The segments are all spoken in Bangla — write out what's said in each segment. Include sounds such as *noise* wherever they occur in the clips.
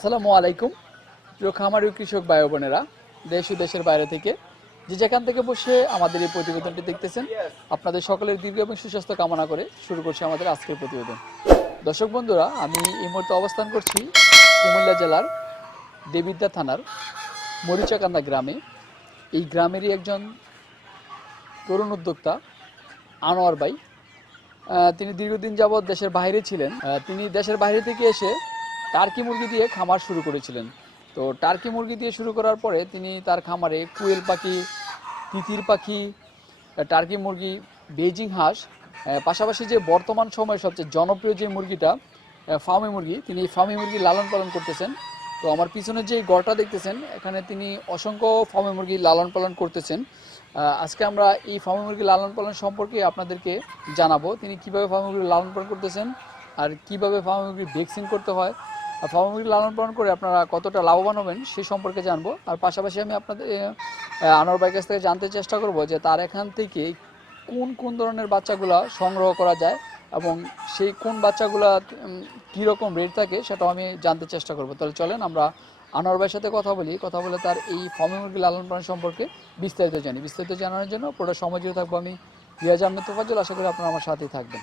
আসসালামু আলাইকুম। প্রিয় খামারি কৃষক ভাই বোনেরা, দেশ ও দেশের বাইরে থেকে যে যেখান থেকে বসে আমাদের এই প্রতিবেদনটি দেখতেছেন, আপনাদের সকলের দীর্ঘ এবং সুস্বাস্থ্য কামনা করে শুরু করছি আমাদের আজকের প্রতিবেদন। দর্শক বন্ধুরা, আমি এই মুহূর্তে অবস্থান করছি কুমিল্লা জেলার দেবিদ্যা থানার মরিচাকান্দা গ্রামে। এই গ্রামেরই একজন তরুণ উদ্যোক্তা আনোয়ার ভাই। তিনি দীর্ঘদিন যাবৎ দেশের বাইরে ছিলেন। তিনি দেশের বাইরে থেকে এসে টার্কি মুরগি দিয়ে খামার শুরু করেছিলেন। তো টার্কি মুরগি দিয়ে শুরু করার পরে তিনি তার খামারে কুয়েল পাখি, তিতির পাখি, টার্কি মুরগি বেজিং হাঁস পাশাপাশি যে বর্তমান সময়ে সবচেয়ে জনপ্রিয় যে মুরগিটা ফার্মি মুরগি, তিনি ফার্মি মুরগি লালন পালন করতেছেন। তো আমার পিছনে যে গড়টা দেখতেছেন, এখানে তিনি অসংখ্য ফার্মি মুরগি লালন পালন করতেছেন। আজকে আমরা এই ফার্মি মুরগি লালন পালন সম্পর্কে আপনাদেরকে জানাব, তিনি কীভাবে ফার্মি মুরগি লালন পালন করতেছেন আর কীভাবে ফার্মি মুরগি ভ্যাকসিন করতে হয়। আর ফার্মি মুরগি লালন পালন করে আপনারা কতটা লাভবান হবেন সে সম্পর্কে জানব। আর পাশাপাশি আমি আপনাদের আনোয়ার ভাইয়ের কাছ থেকে জানতে চেষ্টা করব যে তার এখান থেকে কোন কোন ধরনের বাচ্চাগুলা সংগ্রহ করা যায় এবং সেই কোন বাচ্চাগুলা কীরকম রেট থাকে সেটাও আমি জানতে চেষ্টা করব। তাহলে চলেন আমরা আনোয়ার ভাইয়ের সাথে কথা বলি। কথা বলে তার এই ফার্মি মুরগি লালন পালন সম্পর্কে বিস্তারিত জানি। বিস্তারিত জানানোর জন্য পুরো সময় জুড়ে থাকব আমি রিয়াজ আহমেদ তোফাজুল আশা করি আপনারা আমার সাথেই থাকবেন।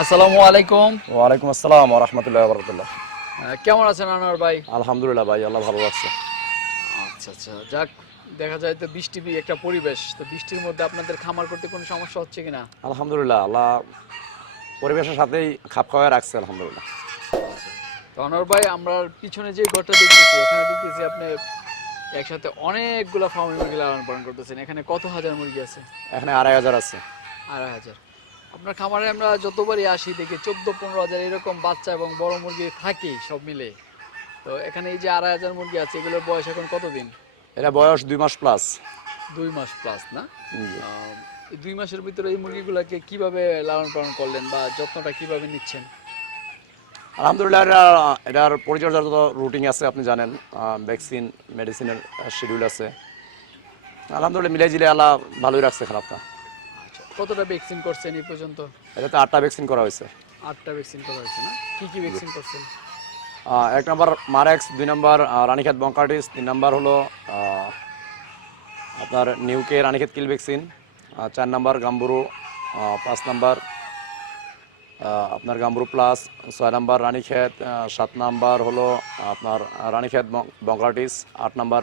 আসসালামু আলাইকুম। ওয়ালাইকুম আসসালাম রহমতুল্লাহ বরকতুল্লাহ আহ, কেমন আছেন আনোয়ার ভাই? আলহামদুলিল্লাহ ভাই আল্লাহ ভালো লাগছে আচ্ছা আচ্ছা যাক দেখা যায় তো বৃষ্টি একটা পরিবেশ। তো বৃষ্টির মধ্যে আপনাদের খামার করতে কোনো সমস্যা হচ্ছে কিনা? আলহামদুলিল্লাহ আল্লাহ পরিবেশের সাথেই খাপ খাওয়াই রাখছে আলহামদুলিল্লাহ। তো অনর ভাই আমরা পিছনে যে ঘরটা দেখতেছি এখানে দেখতেছি আপনি একসাথে অনেকগুলো ফার্মি মুরগি লালন পালন করতেছেন। এখানে কত হাজার মুরগি আছে? এখানে আড়াই হাজার আছে। আড়াই হাজার। আপনার খামারে আমরা যতবারই আসি দেখি চোদ্দ পনেরো হাজার এরকম বাচ্চা এবং বড় মুরগি থাকে সব মিলে। তো এখানে এই যে আড়াই হাজার মুরগি আছে এগুলোর বয়স এখন কতদিন? এটা বয়স দুই মাস প্লাস দুই মাস প্লাস না? দুই মাসের ভিতরে এই মুরগিগুলোকে কীভাবে লালন পালন করলেন বা যত্নটা কীভাবে নিচ্ছেন? আলহামদুলিল্লাহ এটা এটার পরিচর্যার যত রুটিন আছে আপনি জানেন। ভ্যাকসিন মেডিসিনের শিডিউল আছে। আলহামদুলিল্লাহ মিলাই জিলে আল্লাহ ভালোই রাখছে খারাপটা। আচ্ছা কতটা ভ্যাকসিন করছেন এই পর্যন্ত? এটাতে আটটা ভ্যাকসিন করা হয়েছে। আটটা ভ্যাকসিন করা হয়েছে না? কি কি ভ্যাকসিন করছেন? এক নম্বর মারেক্স দুই নম্বর রানীক্ষেত বঙ্কার্টিস তিন নম্বর হলো আপনার নিউকে রানীক্ষেত কিল ভ্যাকসিন চার নম্বর গাম্বুরু পাঁচ নম্বর আপনার গাম্বুরু প্লাস ছয় নাম্বার রানীক্ষেত সাত নাম্বার হলো আপনার রানীক্ষেত বঙ্কার্টিস আট নম্বর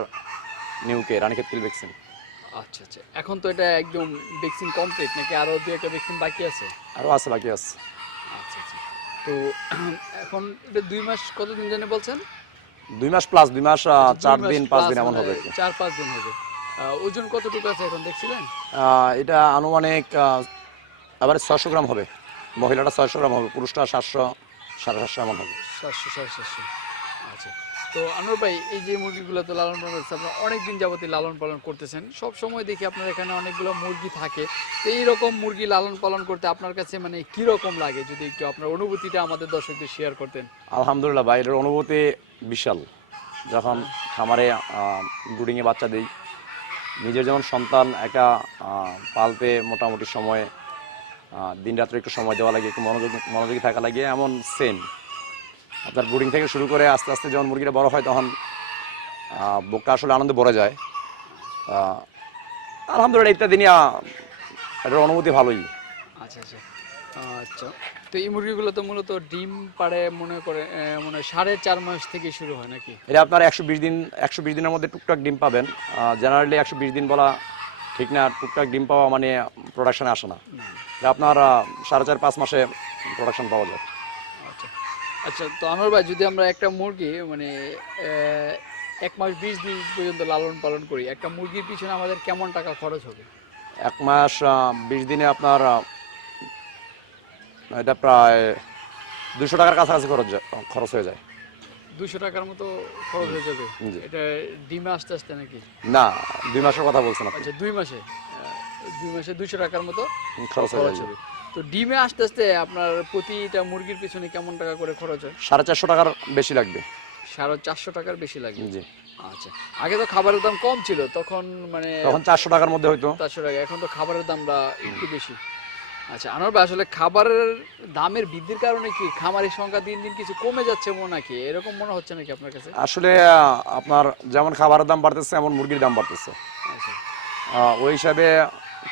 নিউকে রানীক্ষেত কিল ভ্যাকসিন। আচ্ছা আচ্ছা। এখন তো এটা একদম ভ্যাকসিন কমপ্লিট নাকি আরও দু একটা ভ্যাকসিন বাকি আছে? আরও আছে বাকি আছে। আচ্ছা আচ্ছা। তো *clears throat* এখন এটা দুই মাস কতদিন জানে বলছেন? দুই মাস প্লাস দুই মাস আচ্ছা, চার দিন পাঁচ দিন এমন মানে হবে চার পাঁচ দিন হবে। ওজন কতটুকু আছে এখন দেখছিলেন? এটা আনুমানিক আবার ছশো গ্রাম হবে। মহিলাটা ছয়শো গ্রাম হবে পুরুষটা সাতশো সাড়ে সাতশো এমন হবে। সাতশো সাড়ে সাতশো। আচ্ছা। তো আনোয়ার ভাই এই যে মুরগিগুলো তো লালন পালন করছে আপনারা অনেক দিন যাবতই লালন পালন করতেছেন। সব সময় দেখি আপনার এখানে অনেকগুলো মুরগি থাকে। তো এইরকম মুরগি লালন পালন করতে আপনার কাছে মানে কীরকম লাগে? যদি একটু আপনার অনুভূতিটা আমাদের দর্শকদের শেয়ার করতেন। আলহামদুলিল্লাহ বাইরের অনুভূতি বিশাল। যখন খামারে ব্রুডিংয়ে বাচ্চা দিই নিজের যেমন সন্তান একা পালতে মোটামুটি সময় দিন রাত্রে একটু সময় দেওয়া লাগে একটু মনোযোগ মনোযোগী থাকা লাগে এমন সেম আপনার ব্রুডিং থেকে শুরু করে আস্তে আস্তে যখন মুরগিটা বড় হয় তখন বুকটা আসলে আনন্দে ভরে যায়। আলহামদুলিল্লাহ ইত্যাদি নিয়ে এটার অনুভূতি ভালোই। আচ্ছা আচ্ছা। আচ্ছা। তো এই মুরগিগুলো তো মূলত ডিম পাড়ে মনে করে মানে সাড়ে চার মাস থেকে শুরু হয় নাকি? এটা আপনার একশো বিশ দিন একশো বিশ দিনের মধ্যে টুকটাক ডিম পাবেন। জেনারেলি একশো বিশ দিন বলা ঠিক না টুকটাক ডিম পাওয়া মানে প্রোডাকশানে আসে না। আপনার সাড়ে চার পাঁচ মাসে প্রোডাকশন পাওয়া যায়। আচ্ছা। আচ্ছা তো আমার ভাই যদি আমরা একটা মুরগি মানে এক মাস বিশ দিন পর্যন্ত লালন পালন করি একটা মুরগির পিছনে আমাদের কেমন টাকা খরচ হবে? এক মাস বিশ দিনে আপনার এটা প্রায় দুশো টাকার কাছাকাছি খরচ খরচ হয়ে যায়। দুশো টাকার মতো খরচ হয়ে যাবে। এটা ডিমে আসতে আসতে নাকি? না দুই মাসের কথা বলছেন আচ্ছা দুই মাসে? দুই মাসে দুশো টাকার মতো খরচ হয়ে হবে। তো ডিমে আসতে আসতে আপনার প্রতিটা মুরগির পিছনে কেমন টাকা করে খরচ হয়? সাড়ে চারশো টাকার বেশি লাগবে। সাড়ে চারশো টাকার বেশি লাগে জি। আচ্ছা আগে তো খাবারের দাম কম ছিল তখন মানে তখন চারশো টাকার মধ্যে হয়তো চারশো টাকা এখন তো খাবারের দামটা একটু বেশি। আচ্ছা আনোয়ার ভাই আসলে খাবারের দামের বৃদ্ধির কারণে কি খামারের সংখ্যা দিন দিন কিছু কমে যাচ্ছে মনে নাকি? এরকম মনে হচ্ছে নাকি আপনার কাছে? আসলে আপনার যেমন খাবারের দাম বাড়তেছে এমন মুরগির দাম বাড়তেছে। আচ্ছা। ওই হিসাবে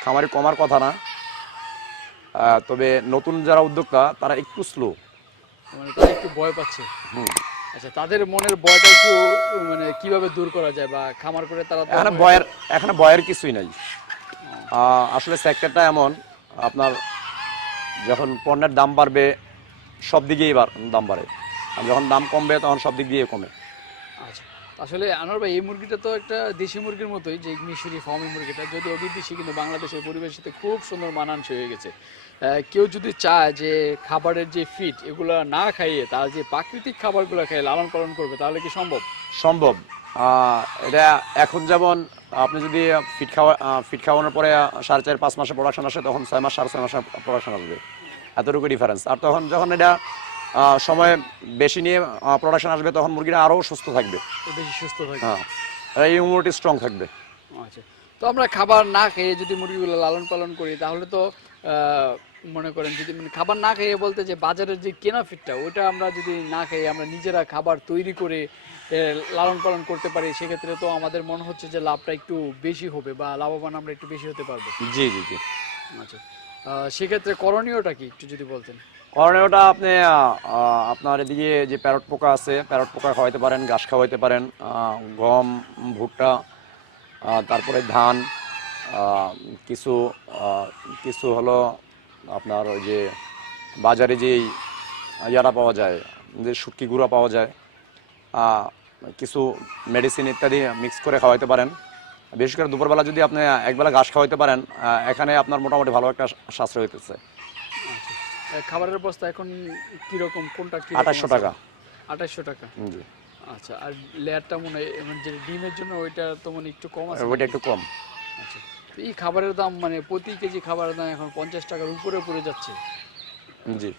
খামারি কমার কথা না। তবে নতুন যারা উদ্যোক্তা তারা একটু স্লো মানে তারা একটু ভয় পাচ্ছে। আচ্ছা তাদের মনের ভয়টা একটু মানে কীভাবে দূর করা যায় বা খামার করে তারা এখানে বয়ের এখানে বয়ের কিছুই নাই। আসলে সেক্টরটা এমন আপনার যখন পণ্যের দাম বাড়বে সব দিকেই দাম বাড়ে। আর যখন দাম কমবে তখন সব দিক দিয়ে কমে। আচ্ছা আসলে আনোয়ার ভাই এই মুরগিটা তো একটা দেশি মুরগির মতোই যে মিশরি ফার্মি মুরগিটা যদিও বিদেশি কিন্তু বাংলাদেশের পরিবেশের সাথে খুব সুন্দর মানানসই হয়ে গেছে। কেউ যদি চায় যে খাবারের যে ফিট এগুলো না খাইয়ে তার যে প্রাকৃতিক খাবারগুলো খাইয়ে লালন পালন করবে তাহলে কি সম্ভব? সম্ভব। এটা এখন যেমন আপনি যদি ফিট খাওয়া ফিট খাওয়ানোর পরে সাড়ে চার পাঁচ মাসে প্রোডাকশন আসে তখন ছয় মাস সাড়ে ছয় মাসে প্রোডাকশন আসবে। এতটুকু ডিফারেন্স আর তখন যখন এটা সময় বেশি নিয়ে প্রোডাকশন আসবে তখন মুরগিটা আরও সুস্থ থাকবে। বেশি সুস্থ থাকে হ্যাঁ। এই ইমিউনিটি স্ট্রং থাকবে। আচ্ছা। তো আমরা খাবার না খেয়ে যদি মুরগিগুলো লালন পালন করি তাহলে তো মনে করেন যদি মানে খাবার না খেয়ে বলতে যে বাজারের যে কেনা ফিটটা ওটা আমরা যদি না খেয়ে আমরা নিজেরা খাবার তৈরি করে লালন পালন করতে পারি সেক্ষেত্রে তো আমাদের মনে হচ্ছে যে লাভটা একটু বেশি হবে বা লাভবান আমরা একটু বেশি হতে পারব। জি জি জি। আচ্ছা। সেক্ষেত্রে করণীয়টা কি? একটু যদি বলতেন। করণীয়টা আপনি আপনার এদিকে যে প্যারট পোকা আছে প্যারট পোকা খাওয়াইতে পারেন ঘাস খাওয়াইতে পারেন গম ভুট্টা তারপরে ধান কিছু কিছু হলো আপনার ওই যে বাজারে যেই ইয়ারা পাওয়া যায় যে শুটকি গুঁড়া পাওয়া যায় কিছু মেডিসিন ইত্যাদি মিক্স করে খাওয়াইতে পারেন। বিশেষ করে দুপুরবেলা যদি আপনি একবেলা ঘাস খাওয়াইতে পারেন এখানে আপনার মোটামুটি ভালো একটা সাশ্রয় হইতেছে। আচ্ছা। খাবারের অবস্থা এখন কীরকম? কোনটা কি আঠাশশো টাকা। আঠাশশো টাকা। জি। আচ্ছা আর লেয়ারটা মনে হয় মানে যে ডিমের জন্য ওইটা তো মানে একটু কম আছে ওইটা একটু কম। আচ্ছা। এই খাবারের দাম মানে প্রতি কেজি খাবারের দাম এখন পঞ্চাশ টাকার উপরে পড়ে যাচ্ছে। জি।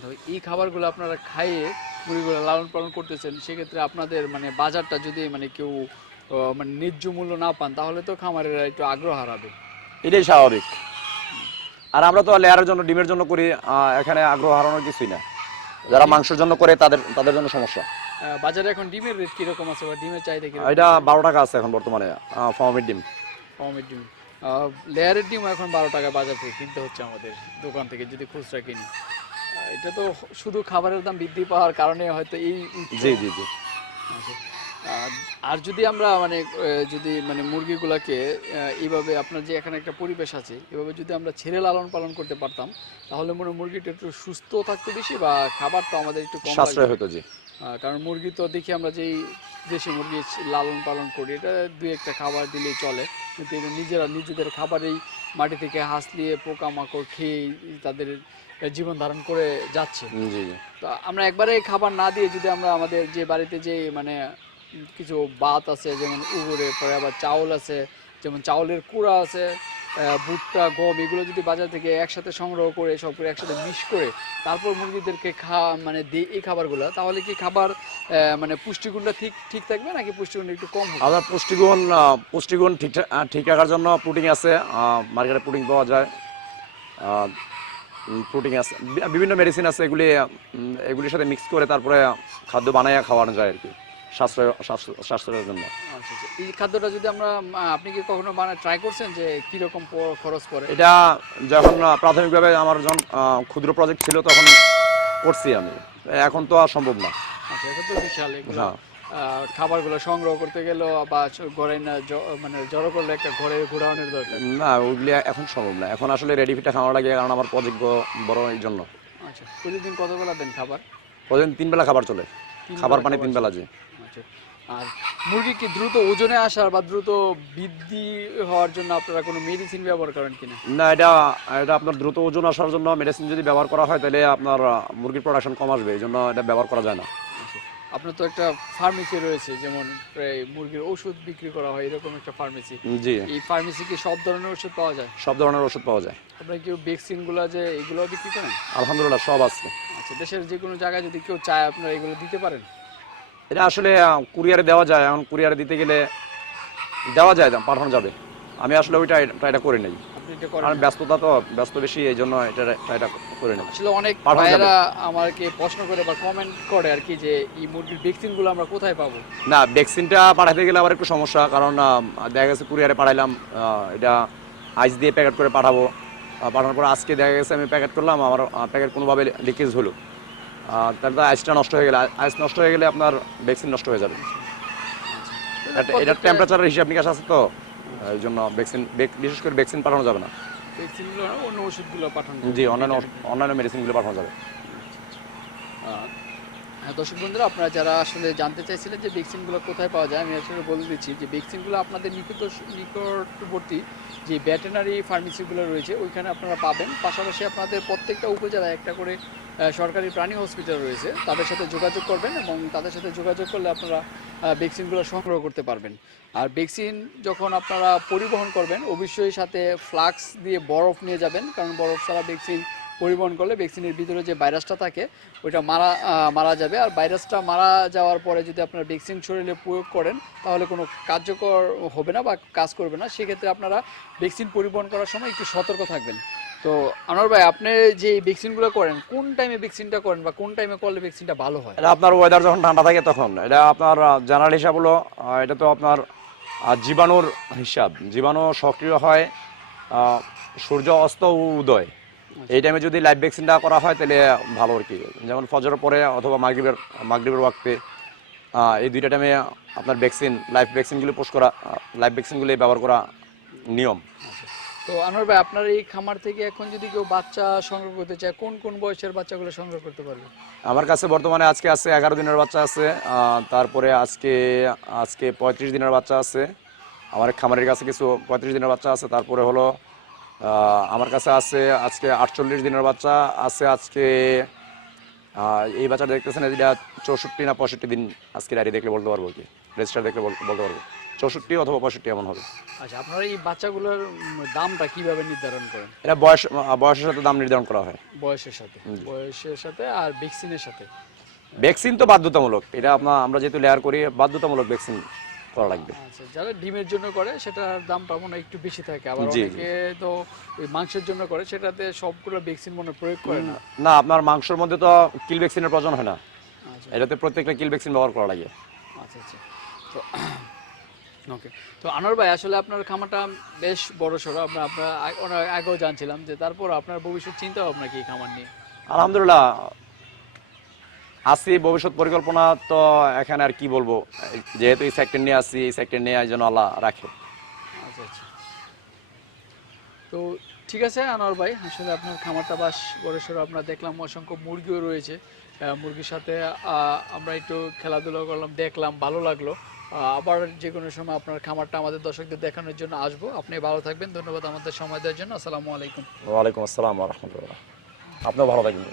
তো এই খাবারগুলো আপনারা খাইয়ে মুরগিগুলো লালন পালন করতেছেন সেক্ষেত্রে আপনাদের মানে বাজারটা যদি মানে কেউ মানে ন্যায্য মূল্য না পান তাহলে তো খামারেরা একটু আগ্রহ হারাবে। এটাই স্বাভাবিক। আর আমরা তো লেয়ারের জন্য ডিমের জন্য করি এখানে আগ্রহ হারানোর কিছুই না। যারা মাংসের জন্য করে তাদের তাদের জন্য সমস্যা। বাজারে এখন ডিমের রেট কীরকম আছে বা ডিমের চাহিদা কীরকম? এটা বারো টাকা আছে এখন বর্তমানে ফার্মের ডিম। কমের ডিম। লেয়ারের ডিম এখন বারো টাকা বাজার থেকে কিনতে হচ্ছে আমাদের দোকান থেকে যদি খুচরা কিনি। এটা তো শুধু খাবারের দাম বৃদ্ধি পাওয়ার কারণে হয়তো এই জি জি জি। আচ্ছা। আর যদি আমরা মানে যদি মানে মুরগিগুলাকে এইভাবে আপনার যে এখানে একটা পরিবেশ আছে এভাবে যদি আমরা ছেড়ে লালন পালন করতে পারতাম তাহলে মনে হয় মুরগিটা একটু সুস্থ থাকতো বেশি বা খাবারটা আমাদের একটু কম হতো জি। কারণ মুরগি তো দেখি আমরা যেই দেশি মুরগি লালন পালন করি এটা দুই একটা খাবার দিলেই চলে। কিন্তু এটা নিজেরা নিজেদের খাবারেই মাটি থেকে হাসলিয়ে পোকামাকড় খেয়ে তাদের জীবন ধারণ করে যাচ্ছে। তো আমরা একবারে খাবার না দিয়ে যদি আমরা আমাদের যে বাড়িতে যে মানে কিছু ভাত আছে যেমন উগুরে পরে আবার চাউল আছে যেমন চাউলের কুড়া আছে ভুট্টা, গম, এগুলো যদি বাজার থেকে একসাথে সংগ্রহ করে, সব করে একসাথে মিক্স করে তারপর মুরগিদেরকে খা মানে দিই এই খাবারগুলো, তাহলে কি খাবার মানে পুষ্টিগুণটা ঠিক ঠিক থাকবে নাকি পুষ্টিগুণ একটু কম হবে? আপনার পুষ্টিগুণ পুষ্টিগুণ ঠিক ঠিক রাখার জন্য প্রোটিন আছে মার্কেটে প্রোটিন পাওয়া যায়। প্রোটিন আছে বিভিন্ন মেডিসিন আছে, এগুলি এগুলির সাথে মিক্স করে তারপরে খাদ্য বানাইয়া খাওয়ানো যায় আর কি। সাশ্রয় স্বাস্থ্য- জন্য। আচ্ছা আচ্ছা। এই খাদ্যটা যদি আমরা আপনি কি কখনো বানায় ট্রাই করছেন যে কীরকম খরচ পড়ে? এটা যখন প্রাথমিকভাবে আমার যখন ক্ষুদ্র প্রজেক্ট ছিল তখন করছি আমি। এখন তো আর সম্ভব না। আচ্ছা এটা তো বিশাল হ্যাঁ। খাবারগুলো সংগ্রহ করতে গেলেও বা ঘরে না মানে জড়ো করলে একটা ঘরে ঘোরানোর দরকার। না ওইগুলি এখন সম্ভব না। এখন আসলে রেডি ফিটা খাওয়া লাগে কারণ আমার প্রজেক্ট বড় এই জন্য। আচ্ছা প্রতিদিন কতবেলা দেন খাবার? প্রতিদিন তিন বেলা খাবার চলে। খাবার পানি খাবার তিন বেলা জি আচ্ছা আর মুরগি কি দ্রুত ওজনে আসার বা দ্রুত বৃদ্ধি হওয়ার জন্য আপনারা কোনো মেডিসিন ব্যবহার করেন কিনা? না এটা এটা আপনার দ্রুত ওজন আসার জন্য মেডিসিন যদি ব্যবহার করা হয় তাহলে আপনার মুরগির প্রোডাকশন কম আসবে এই জন্য এটা ব্যবহার করা যায় না। আচ্ছা। আপনার তো একটা ফার্মেসি রয়েছে যেমন প্রায় মুরগির ওষুধ বিক্রি করা হয় এরকম একটা ফার্মেসি জি। এই ফার্মেসি কি সব ধরনের ওষুধ পাওয়া যায়? সব ধরনের ওষুধ পাওয়া যায়। আপনার কি ভ্যাকসিনগুলো যে এগুলো বিক্রি করেন? আলহামদুলিল্লাহ সব আছে। আচ্ছা দেশের যে কোনো জায়গায় যদি কেউ চায় আপনারা এগুলো দিতে পারেন? এটা আসলে কুরিয়ারে দেওয়া যায়। এখন কুরিয়ারে দিতে গেলে দেওয়া যায় দাম পাঠানো যাবে। আমি আসলে ওইটা এটা করে নেই। কারণ ব্যস্ততা তো ব্যস্ত বেশি এই জন্য এটা এটা করে নেই। আসলে অনেক ভাইয়েরা আমাকে প্রশ্ন করে বা কমেন্ট করে আর কি যে এই মুরগির ভ্যাকসিনগুলো আমরা কোথায় পাবো? না ভ্যাকসিনটা পাঠাতে গেলে আবার একটু সমস্যা কারণ দেখা গেছে কুরিয়ারে পাঠাইলাম এটা আইস দিয়ে প্যাকেট করে পাঠাবো। পাঠানোর পর আজকে দেখা গেছে আমি প্যাকেট করলাম আমার প্যাকেট কোনোভাবে লিকেজ হলো। তাহলে আইসটা নষ্ট হয়ে গেলে আইস নষ্ট হয়ে গেলে আপনার ভ্যাকসিন নষ্ট হয়ে যাবে। এটা- টেম্পারেচারের হিসাব নিকাশ আছে তো এই জন্য ভ্যাকসিন বিশেষ করে ভ্যাকসিন পাঠানো যাবে না। ভ্যাকসিনগুলো অন্য ওষুধগুলো পাঠানো জি অন্যান্য অন্যান্য মেডিসিনগুলো পাঠানো যাবে। হ্যাঁ, দর্শক বন্ধুরা, আপনারা যারা আসলে জানতে চাইছিলেন যে ভ্যাকসিনগুলো কোথায় পাওয়া যায়, আমি আসলে বলে দিচ্ছি যে ভ্যাকসিনগুলো আপনাদের নিকট নিকটবর্তী যে ভেটেনারি ফার্মেসিগুলো রয়েছে, ওইখানে আপনারা পাবেন। পাশাপাশি আপনাদের প্রত্যেকটা উপজেলায় একটা করে সরকারি প্রাণী হসপিটাল রয়েছে। তাদের সাথে যোগাযোগ করবেন এবং তাদের সাথে যোগাযোগ করলে আপনারা ভ্যাকসিনগুলো সংগ্রহ করতে পারবেন। আর ভ্যাকসিন যখন আপনারা পরিবহন করবেন, অবশ্যই সাথে ফ্লাক্স দিয়ে বরফ নিয়ে যাবেন, কারণ বরফ ছাড়া ভ্যাকসিন পরিবহন করলে ভ্যাকসিনের ভিতরে যে ভাইরাসটা থাকে, ওইটা মারা মারা যাবে। আর ভাইরাসটা মারা যাওয়ার পরে যদি আপনারা ভ্যাকসিন শরীরে প্রয়োগ করেন, তাহলে কোনো কার্যকর হবে না বা কাজ করবে না। সেক্ষেত্রে আপনারা ভ্যাকসিন পরিবহন করার সময় একটু সতর্ক থাকবেন। তো আনোয়ার ভাই, আপনি যে ভ্যাকসিনগুলো করেন, কোন টাইমে ভ্যাকসিনটা করেন বা কোন টাইমে করলে ভ্যাকসিনটা ভালো হয়? এটা আপনার ওয়েদার যখন ঠান্ডা থাকে তখন। এটা আপনার জেনারেল হিসাব হলো এটা তো আপনার জীবাণুর হিসাব। জীবাণু সক্রিয় হয় সূর্য অস্ত উদয়। এই টাইমে যদি লাইভ ভ্যাকসিনটা করা হয় তাহলে ভালো আর কি। যেমন ফজরের পরে অথবা মাগরিবের মাগরিবের ওয়াক্তে এই দুইটা টাইমে আপনার ভ্যাকসিন লাইভ ভ্যাকসিনগুলো পোস্ট করা লাইভ ভ্যাকসিনগুলি ব্যবহার করা নিয়ম। তো আনোয়ার ভাই আপনার এই খামার থেকে এখন যদি কেউ বাচ্চা সংগ্রহ করতে চায় কোন কোন বয়সের বাচ্চাগুলো সংগ্রহ করতে পারবে? আমার কাছে বর্তমানে আজকে আছে এগারো দিনের বাচ্চা আছে তারপরে আজকে আজকে পঁয়ত্রিশ দিনের বাচ্চা আছে। আমার খামারের কাছে কিছু পঁয়ত্রিশ দিনের বাচ্চা আছে তারপরে হলো আমার কাছে আছে আজকে আটচল্লিশ দিনের বাচ্চা আছে আজকে এই বাচ্চা দেখতেছেন এটা চৌষট্টি না পঁয়ষট্টি দিন আজকে ডায়েরি দেখলে বলতে পারব কি? রেজিস্টার দেখলে বলতে পারব। চৌষট্টি অথবা পঁয়ষট্টি এমন হবে। আচ্ছা আপনারা এই বাচ্চাগুলোর দামটা কীভাবে নির্ধারণ করেন? এটা বয়স বয়সের সাথে দাম নির্ধারণ করা হয়। বয়সের সাথে বয়সের সাথে আর ভ্যাকসিনের সাথে? ভ্যাকসিন তো বাধ্যতামূলক। এটা আপনার আমরা যেহেতু লেয়ার করি বাধ্যতামূলক ভ্যাকসিন। করা লাগবে। আচ্ছা যারা ডিমের জন্য করে সেটার দামটা মনে একটু বেশি থাকে। আবার। অনেকে তো ওই মাংসের জন্য করে সেটাতে সবগুলো ভ্যাকসিন মনে প্রয়োগ করে না? না আপনার মাংসের মধ্যে তো কিল ভ্যাকসিনের প্রয়োজন হয় না। আচ্ছা। এটাতে প্রত্যেকটা কিল ভ্যাকসিন ব্যবহার করা লাগে। আচ্ছা আচ্ছা। তো ওকে। তো আনোয়ার ভাই আসলে আপনার খামারটা বেশ বড় সড়ো। আমরা আপনার আগেও জানছিলাম যে তারপর আপনার ভবিষ্যৎ চিন্তা ভাবনা কি খামার নিয়ে? আলহামদুলিল্লাহ আসি ভবিষ্যৎ পরিকল্পনা তো এখানে আর কি বলব? যেহেতু এই সেক্টর নিয়ে আসি এই সেক্টর নিয়ে যেন আল্লাহ রাখে। আচ্ছা আচ্ছা। তো ঠিক আছে আনোয়ার ভাই আসলে আপনার খামারটা বাস বড় সড়ো আমরা দেখলাম অসংখ্য মুরগিও রয়েছে। মুরগির সাথে আমরা একটু খেলাধুলা করলাম দেখলাম ভালো লাগল। আবার যে কোনো সময় আপনার খামারটা আমাদের দর্শকদের দেখানোর জন্য আসব। আপনি ভালো থাকবেন ধন্যবাদ আমাদের সময় দেওয়ার জন্য। আসসালামু আলাইকুম। ওয়ালাইকুম আসসালাম রহমতুল্লাহ। আপনিও ভালো থাকবেন।